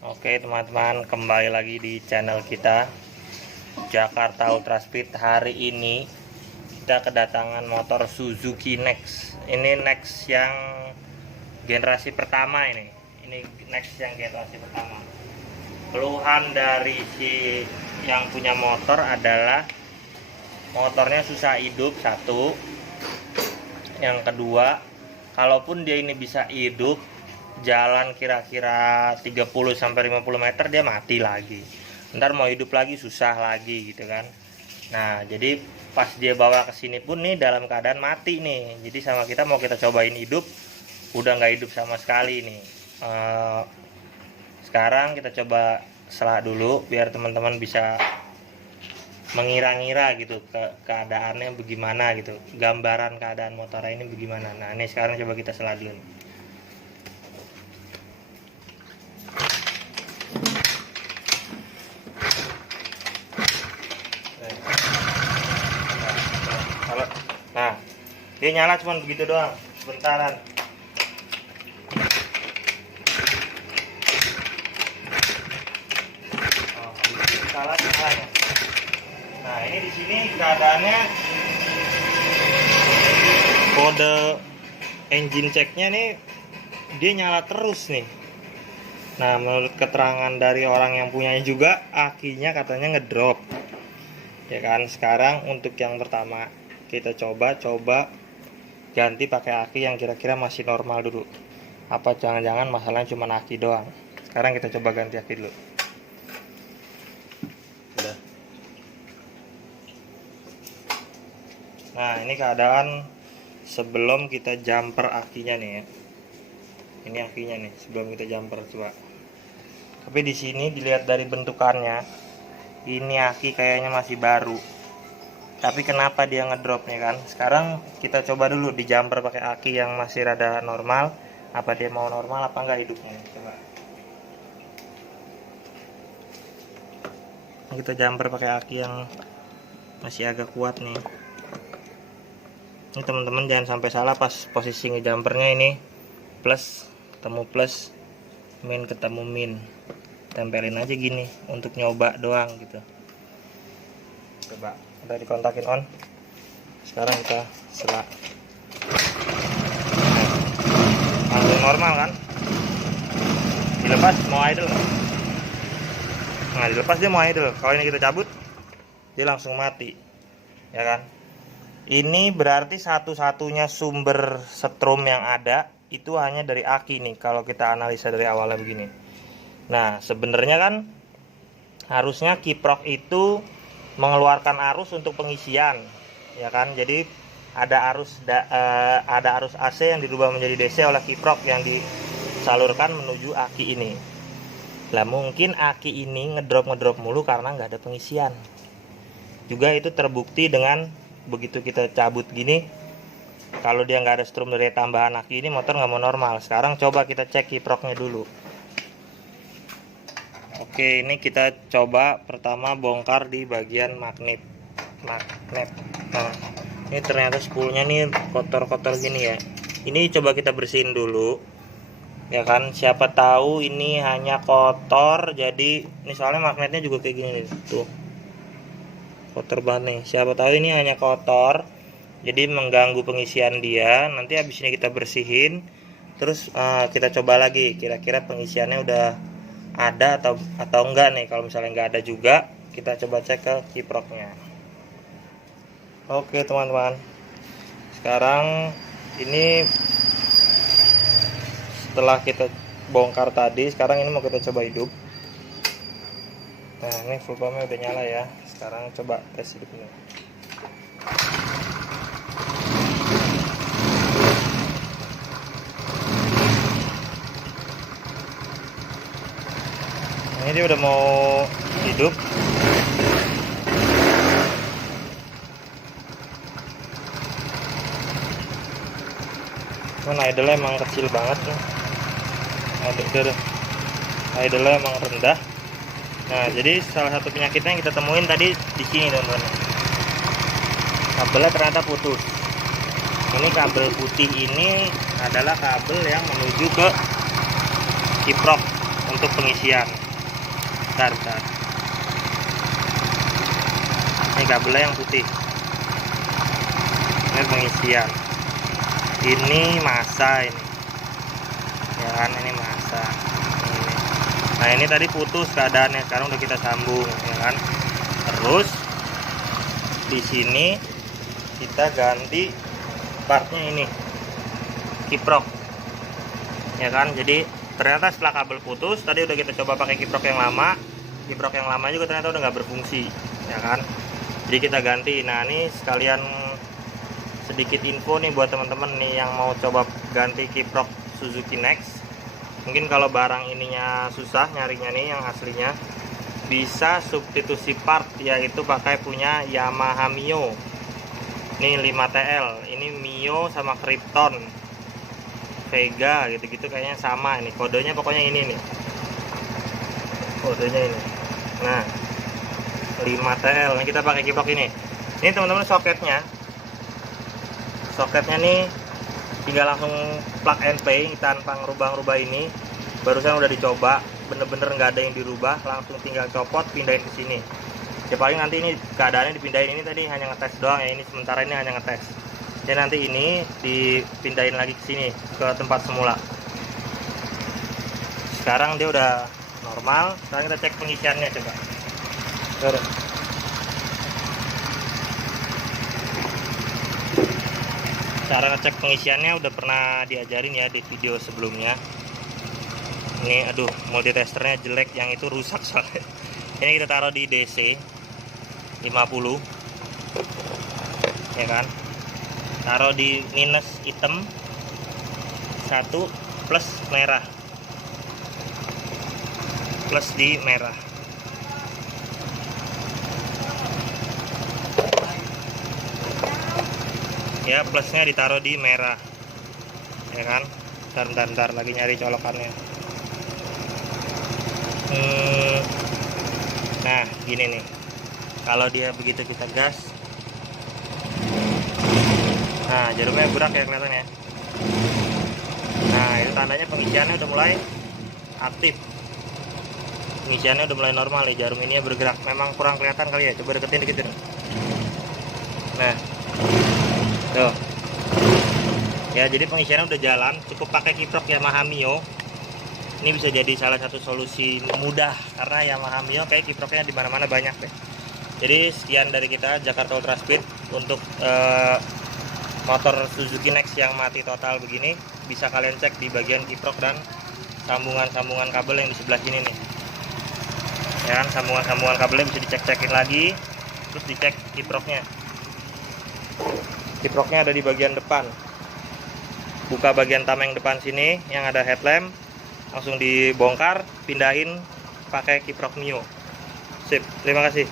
Oke teman-teman, kembali lagi di channel kita Jakarta Ultra Speed. Hari ini kita kedatangan motor Suzuki Next. Ini Next yang generasi pertama ini. Ini Next yang generasi pertama. Keluhan dari si yang punya motor adalah motornya susah hidup, satu. Yang kedua, kalaupun dia ini bisa hidup, jalan kira-kira 30-50 meter dia mati lagi. Ntar mau hidup lagi susah lagi gitu kan. Nah, jadi pas dia bawa ke sini pun nih dalam keadaan mati nih. Jadi sama kita mau kita cobain hidup, udah nggak hidup sama sekali nih. Sekarang kita coba selak dulu biar teman-teman bisa mengira-ngira gitu keadaannya bagaimana gitu, gambaran keadaan motor ini bagaimana. Nah, ini sekarang coba kita selak dulu nih. Nah, dia nyala cuma begitu doang, sebentaran. Salah nyalanya. Nah, ini di sini keadaannya kode engine checknya nih dia nyala terus nih. Nah, menurut keterangan dari orang yang punyanya juga, akinya katanya ngedrop. Ya kan, sekarang untuk yang pertama kita coba ganti pakai aki yang kira-kira masih normal dulu. Apa jangan-jangan masalahnya cuma aki doang. Sekarang kita coba ganti aki dulu. Udah. Nah, ini keadaan sebelum kita jumper akinya nih ya. Ini akinya nih sebelum kita jumper, coba. Tapi di sini dilihat dari bentukannya, ini aki kayaknya masih baru. Tapi kenapa dia ngedropnya kan? Sekarang kita coba dulu di jumper pakai aki yang masih rada normal. Apa dia mau normal apa enggak hidupnya? Coba. Kita jumper pakai aki yang masih agak kuat nih. Ini teman-teman jangan sampai salah pas posisi ngejumpernya ini. Plus ketemu plus, min ketemu min. Tempelin aja gini untuk nyoba doang gitu. Coba udah dikontakin on. Sekarang kita selak. Langsung normal kan? Dilepas mau idle. Nah, dilepas dia mau idle. Kalau ini kita cabut dia langsung mati. Ya kan? Ini berarti satu-satunya sumber setrum yang ada itu hanya dari aki nih kalau kita analisa dari awalnya begini. Nah, sebenarnya kan harusnya kiprok itu mengeluarkan arus untuk pengisian, ya kan? Jadi ada arus AC yang dirubah menjadi DC oleh kiprok yang disalurkan menuju aki ini. Lah mungkin aki ini ngedrop mulu karena nggak ada pengisian. Juga itu terbukti dengan begitu kita cabut gini, kalau dia nggak ada strum dari tambahan aki ini motor nggak mau normal. Sekarang coba kita cek kiproknya dulu. Oke, ini kita coba pertama bongkar di bagian magnet. Nah, ini ternyata spoolnya nih kotor-kotor gini ya. Ini coba kita bersihin dulu, ya kan? Siapa tahu ini hanya kotor. Jadi ini soalnya magnetnya juga kayak gini nih, tuh kotor banget nih. Siapa tahu ini hanya kotor, jadi mengganggu pengisian dia. Nanti habis ini kita bersihin, terus kita coba lagi kira-kira pengisiannya udah ada atau enggak nih. Kalau misalnya enggak ada juga, kita coba cek ke kiproknya. Oke teman-teman, sekarang ini setelah kita bongkar tadi, sekarang ini mau kita coba hidup. Nah, ini full pumpnya udah nyala ya. Sekarang coba tes hidupnya. Ini dia udah mau hidup. Cuman idle emang kecil banget tuh. Idle emang rendah. Nah, jadi salah satu penyakitnya yang kita temuin tadi di sini teman-teman. Kabelnya ternyata putus. Ini kabel putih ini adalah kabel yang menuju ke kiprok untuk pengisian. Bentar. Ini kabelnya yang putih. Ini pengisian. Ini masa ini. Ya kan, ini masa. Ini. Nah, ini tadi putus keadaannya, sekarang udah kita sambung, ya kan. Terus di sini kita ganti partnya ini, kiprok. Ya kan, jadi ternyata setelah kabel putus, tadi udah kita coba pakai kiprok yang lama. Kiprok yang lama juga ternyata udah nggak berfungsi, ya kan. Jadi kita ganti. Nah, ini sekalian sedikit info nih buat teman-teman nih yang mau coba ganti kiprok Suzuki Next. Mungkin kalau barang ininya susah nyarinya nih yang aslinya, bisa substitusi part, yaitu pakai punya Yamaha Mio. Ini 5TL, ini Mio sama Krypton, Vega gitu-gitu kayaknya sama. Ini kodenya pokoknya ini nih, kodenya ini. Nah, 5TL. Ini kita pakai kiprok ini. Ini teman-teman soketnya nih tinggal langsung plug and play tanpa ngerubah-rubah ini. Barusan udah dicoba, bener-bener nggak ada yang dirubah, langsung tinggal copot pindahin ke sini. Ya paling nanti ini keadaannya dipindahin, ini tadi hanya ngetes doang ya, ini sementara ini hanya ngetes. Ya nanti ini dipindahin lagi ke sini, ke tempat semula. Sekarang dia udah normal. Sekarang kita cek pengisiannya coba. Turun. Cara ngecek pengisiannya udah pernah diajarin ya di video sebelumnya. Ini aduh, multitesternya jelek, yang itu rusak soalnya. Ini kita taruh di DC 50, ya kan. Taruh di minus hitam 1, plus merah, plus di merah. Ya, plusnya ditaruh di merah, ya kan. Bentar lagi nyari colokannya. Nah, gini nih, kalau dia begitu kita gas, nah jarumnya gerak ya kelihatannya. Nah, itu tandanya pengisiannya udah mulai aktif, pengisiannya udah mulai normal nih, jarum ini bergerak. Memang kurang kelihatan kali ya, coba deketin. Nah, tuh ya, jadi pengisiannya udah jalan. Cukup pakai kiprok Yamaha Mio. Ini bisa jadi salah satu solusi mudah, karena Yamaha Mio kayak kiproknya di mana-mana banyak deh. Jadi sekian dari kita, Jakarta Ultra Speed. Untuk motor Suzuki Next yang mati total begini, bisa kalian cek di bagian kiprok dan sambungan-sambungan kabel yang di sebelah sini nih, ya kan. Sambungan-sambungan kabelnya bisa dicek-cekin lagi. Terus dicek kiproknya ada di bagian depan. Buka bagian tameng depan sini yang ada headlamp, langsung dibongkar, pindahin pakai kiprok Mio. Sip, terima kasih.